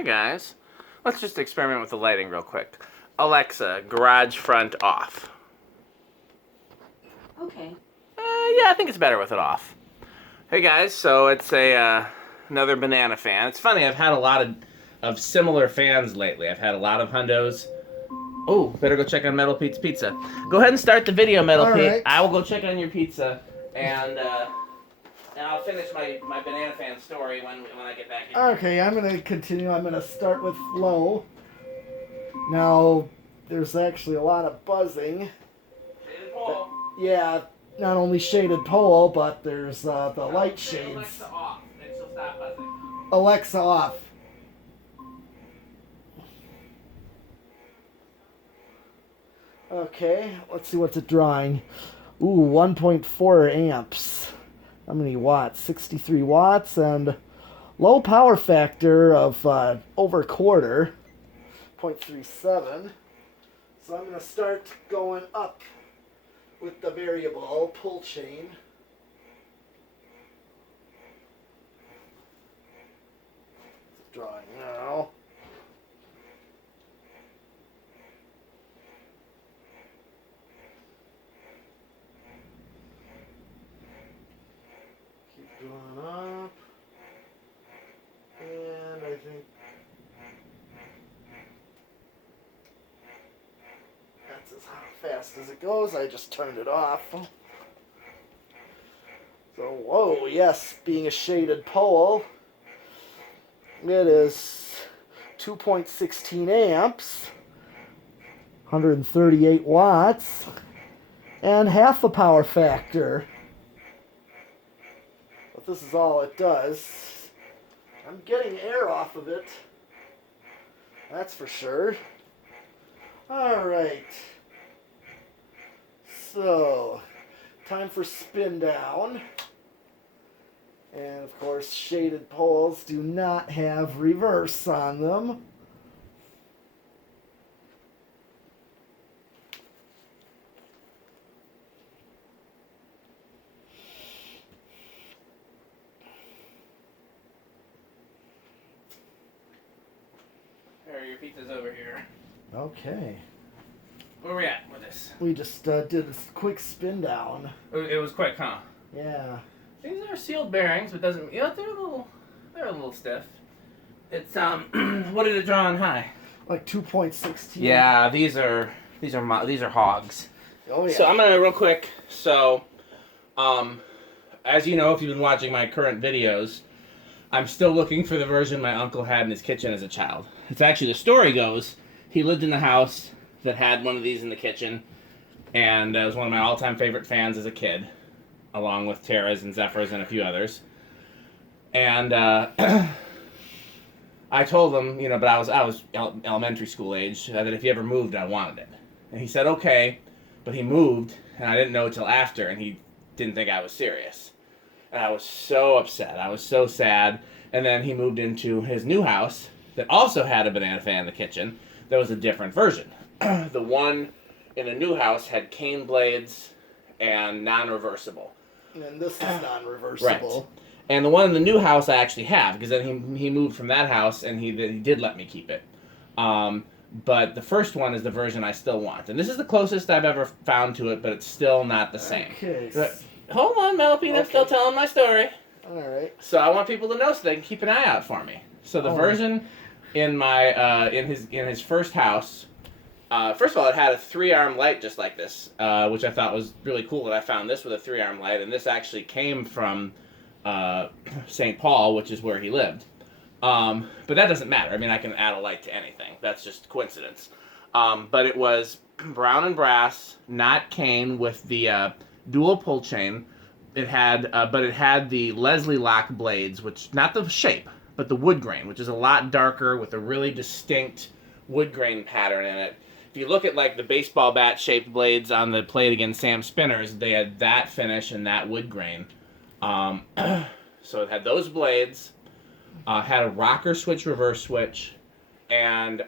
Hey guys, let's just experiment with the lighting real quick. Alexa, garage front off. Okay. Yeah, I think it's better with it off. Hey guys, so it's another Bananafan. It's funny, I've had a lot of similar fans lately. I've had a lot of hundos. Oh, better go check on Metal Pete's Pizza. Go ahead and start the video, Metal All Pete. right. I will go check on your pizza, and I'll finish my Bananafan story when I get back in. Okay, I'm going to continue. I'm going to start with low. Now, there's actually a lot of buzzing. Shaded pole. Yeah, not only shaded pole, but there's the light shades. Alexa off, and she'll stop buzzing. Alexa off. Okay, let's see what's it drawing. Ooh, 1.4 amps. How many watts? 63 watts, and low power factor of over a quarter, 0.37. So I'm going to start going up with the variable pull chain. It's drawing now. Going up, and I think that's as fast as it goes. I just turned it off. So, whoa, yes, being a shaded pole, it is 2.16 amps, 138 watts, and half the power factor. But this is all it does. I'm getting air off of it. That's for sure. Alright. So, time for spin down. And of course, shaded poles do not have reverse on them. Your pizza's over here. Okay. Where are we at with this? We just did a quick spin down. It was quick, huh? Yeah. These are sealed bearings, but doesn't. You know, they're a little stiff. It's what did it draw on high? Like 2.16. Yeah, these are hogs. Oh yeah. So I'm gonna real quick. So, as you know, if you've been watching my current videos, I'm still looking for the version my uncle had in his kitchen as a child. It's actually, the story goes, he lived in the house that had one of these in the kitchen, and it was one of my all-time favorite fans as a kid, along with Terra's and Zephyr's and a few others. And I told him, you know, but I was elementary school age, that if he ever moved, I wanted it. And he said, okay, but he moved, and I didn't know until after, and he didn't think I was serious. And I was so upset. I was so sad. And then he moved into his new house that also had a Bananafan in the kitchen. That was a different version. The one in the new house had cane blades and non-reversible. And this is non-reversible. Right. And the one in the new house I actually have, because then he moved from that house and he did let me keep it. But the first one is the version I still want. And this is the closest I've ever found to it, but it's still not the same. Okay. Hold on, Melopine, I'm still telling my story. Alright. So I want people to know so they can keep an eye out for me. So the version in my in his first house, first of all, it had a 3-arm light just like this, which I thought was really cool that I found this with a 3-arm light, and this actually came from St. Paul, which is where he lived. But that doesn't matter. I mean, I can add a light to anything. That's just coincidence. But it was brown and brass, not cane, with the dual pull chain. It had, but it had the Leslie lock blades, which, not the shape, but the wood grain, which is a lot darker with a really distinct wood grain pattern in it. If you look at like the baseball bat shaped blades on the plate against Sam Spinners, they had that finish and that wood grain. So it had those blades, had a rocker switch, reverse switch, and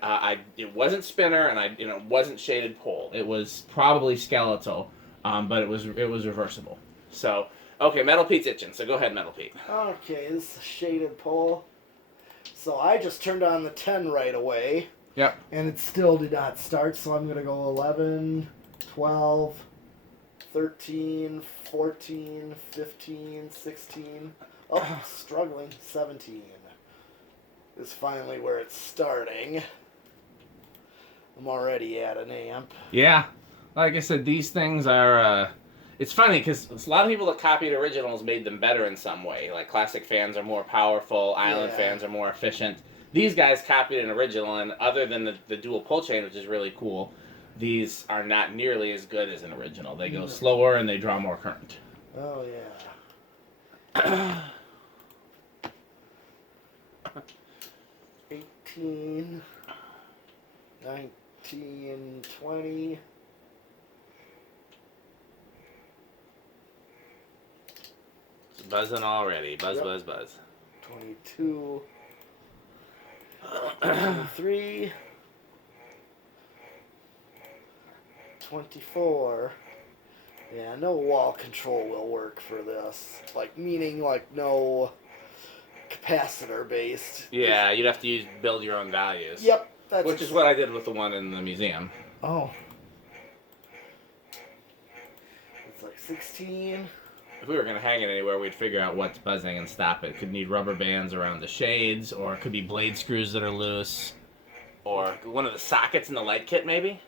it wasn't spinner, and it wasn't shaded pole. It was probably skeletal, but it was reversible. So, okay, Metal Pete's itching, so go ahead, Metal Pete. Okay, this is a shaded pole. So I just turned on the 10 right away. Yep. And it still did not start, so I'm going to go 11, 12, 13, 14, 15, 16. Oh, struggling. 17 is finally where it's starting. I'm already at an amp. Yeah. Like I said, these things are... it's funny because a lot of people that copied originals made them better in some way. Like classic fans are more powerful, island fans are more efficient. These guys copied an original, and other than the dual pull chain, which is really cool, these are not nearly as good as an original. They go slower and they draw more current. Oh, yeah. 18, 19, 20. It's buzzing already. Buzz, buzz, buzz. 22. 23. 24. Yeah, no wall control will work for this. Like, meaning, like, no capacitor based. Yeah, you'd have to build your own values. Yep. That's which is what I did with the one in the museum. Oh. It's like 16. If we were going to hang it anywhere, we'd figure out what's buzzing and stop it. It could need rubber bands around the shades, or it could be blade screws that are loose, or one of the sockets in the light kit, maybe?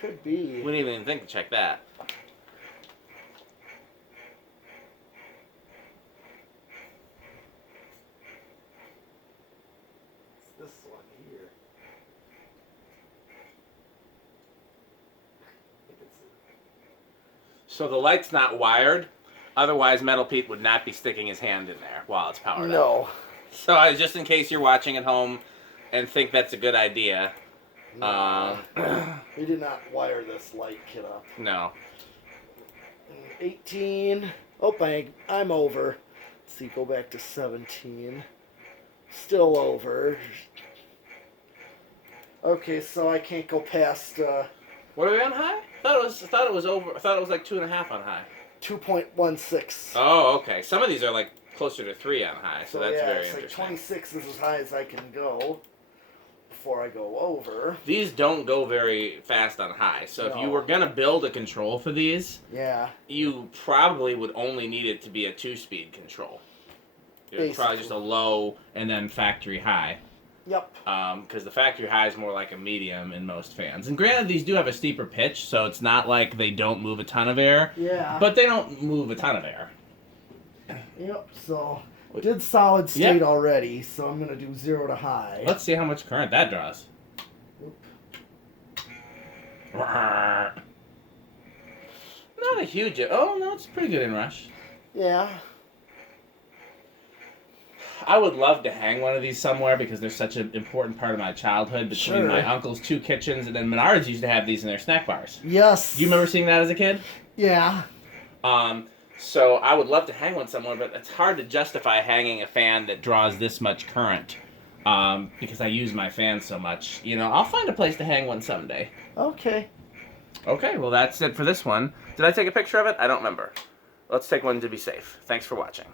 Could be. We didn't even think to check that. It's this one here. So the light's not wired. Otherwise, Metal Pete would not be sticking his hand in there while it's powered up. No. So just in case you're watching at home and think that's a good idea. No. We did not wire this light kit up. No. 18. Oh, I'm over. Let's see, go back to 17. Still over. Okay, so I can't go past What are we on high? I thought it was over. I thought it was like 2.5 on high. 2.16. Oh, okay. Some of these are like closer to 3 on high, so that's very it's interesting. like 26 is as high as I can go before I go over. These don't go very fast on high, so if you No. were going to build a control for these, Yeah. you probably would only need it to be a 2-speed control. It's probably just a low and then factory high. Yep. Because the factory high is more like a medium in most fans. And granted, these do have a steeper pitch, so it's not like they don't move a ton of air. Yeah. But they don't move a ton of air. Yep, so did solid state already, so I'm going to do 0 to high. Let's see how much current that draws. Oop. Not a huge... Oh, no, it's pretty good in rush. Yeah. I would love to hang one of these somewhere because they're such an important part of my childhood between my uncle's 2 kitchens, and then Menards used to have these in their snack bars. Yes. Do you remember seeing that as a kid? Yeah. So I would love to hang one somewhere, but it's hard to justify hanging a fan that draws this much current because I use my fan so much. You know, I'll find a place to hang one someday. Okay. Okay, well that's it for this one. Did I take a picture of it? I don't remember. Let's take one to be safe. Thanks for watching.